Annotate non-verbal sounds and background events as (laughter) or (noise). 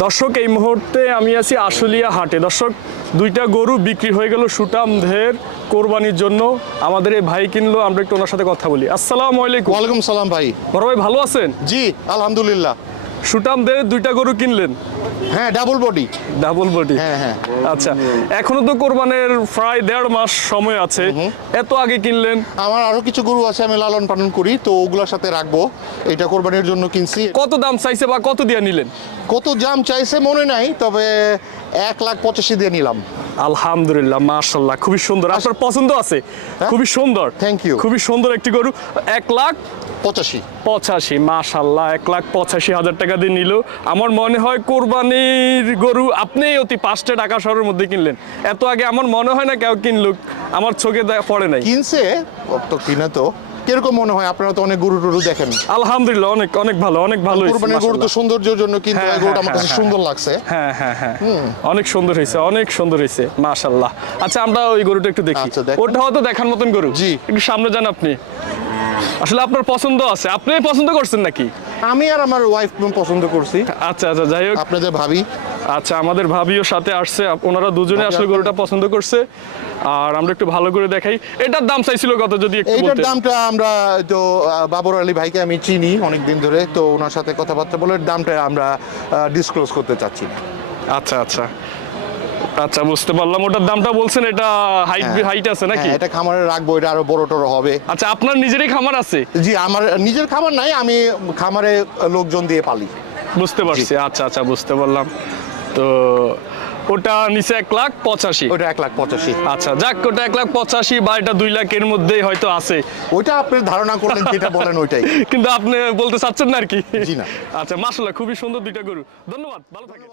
দর্শক এই মুহূর্তে আমি আছি আশুলিয়া হাটে। দর্শক দুইটা গরু বিক্রি হয়ে গেল সুটাম ধের কোরবানির জন্য। আমাদের এই ভাই কিনলো আমরা একটু ওনার সাথে কথা বলি। আসসালামু আলাইকুম। ওয়ালাইকুম সালাম ভাই। বড় ভাই ভালো আছেন? জি আলহামদুলিল্লাহ। সুটাম ধের দুইটা গরু কিনলেন? হ্যাঁ ডাবল বডি ডাবল বডি হ্যাঁ হ্যাঁ। আচ্ছা এখনও তো কোরবানের প্রায় দেড় মাস সময় আছে। এত আগে কিনলেন? আমার আরও কিছু গরু আছে আমি লালন পালন করি তো ওগুলোর সাথে রাখব। এটা কোরবানির জন্য কিনছি। কত দাম চাইছে বা কত দিয়ে নিলেন? কত দাম চাইছে মনে নাই তবে এক লাখ পঁচাশি দিয়ে নিলাম। আলহামদুলিল্লাহ মাশাল্লাহ খুবই সুন্দর। আপনার পছন্দ আছে? খুবই সুন্দর। থ্যাংক ইউ খুবই সুন্দর একটি গরু। এক লাখ পঁচাশি। পঁচাশি মাশাল্লাহ এক লাখ পঁচাশি হাজার টাকা দিয়ে নিল। আমার মনে হয় কোরবানির গরু আপনি অতি পাঁচটা টাকা শহরের মধ্যে কিনলেন। এত আগে আমার মনে হয় না কেউ কিনলো আমার চোখে পড়ে নাই। কিনছে তো কিনে তো। কীরকম মনে হয়? আপনারা তো অনেক গরু টরু দেখেন। আলহামদুলিল্লাহ অনেক অনেক ভালো অনেক ভালো কোরবানির গরু তো সৌন্দর্যের জন্য কিনতে হ্যাঁ, হয় গরুটা হ্যাঁ, আমার কাছে হ্যাঁ, সুন্দর লাগছে। হ্যাঁ হ্যাঁ হ্যাঁ। অনেক সুন্দর হয়েছে অনেক সুন্দর হয়েছে মাশাল্লাহ আচ্ছা আমরা ওই গরুটা একটু দেখি। আচ্ছা, ওটা হয়তো দেখার মতন গরু। জি। একটু সামনে যান আপনি। আসলে আপনার পছন্দ আছে। আপনি পছন্দ করছেন নাকি? আমি আর আমার ওয়াইফ পছন্দ করছি। আচ্ছা আচ্ছা যাই হোক। আপনাদের ভাবি। আচ্ছা আমাদের ভাবিও সাথে আসছে। ওনারা দুজনে আসলে গরুটা পছন্দ করছে। আর আমরা একটু ভালো করে দেখাই। এটার দাম চাইছিল কত যদি একটু বলতেন? দামটা আমরা তো বাবর আলী ভাইকে আমি চিনি অনেক দিন ধরে তো ওনার সাথে কথাবার্তা বলে দামটা আমরা ডিসক্লোজ করতে চাচ্ছি না। আচ্ছা আচ্ছা। আচ্ছা বুঝতে পারলাম। ওটার দামটা বলছেন এটা হাইট হ্যাঁ। হাইট আছে নাকি? হ্যাঁ, এটা খামারে রাখব এটা আরও বড় টড় হবে। আচ্ছা আপনার নিজেরই খামার আছে? জি আমার নিজের খামার নাই আমি খামারে লোকজন দিয়ে পালি। বুঝতে পারছি। আচ্ছা আচ্ছা বুঝতে পারলাম। তো ওটা নিচে এক লাখ পঁচাশি। ওইটা এক লাখ পঁচাশি। আচ্ছা যাক ওটা এক লাখ পঁচাশি বা এটা দুই লাখের মধ্যেই হয়তো আছে। ওইটা আপনি ধারণা করলেন যেটা বলেন ওইটাই। (laughs) কিন্তু আপনি বলতে চাচ্ছেন না আর কি। জি না। আচ্ছা মাসাল্লাহ খুবই সুন্দর দুইটা গরু। ধন্যবাদ ভালো থাকেন।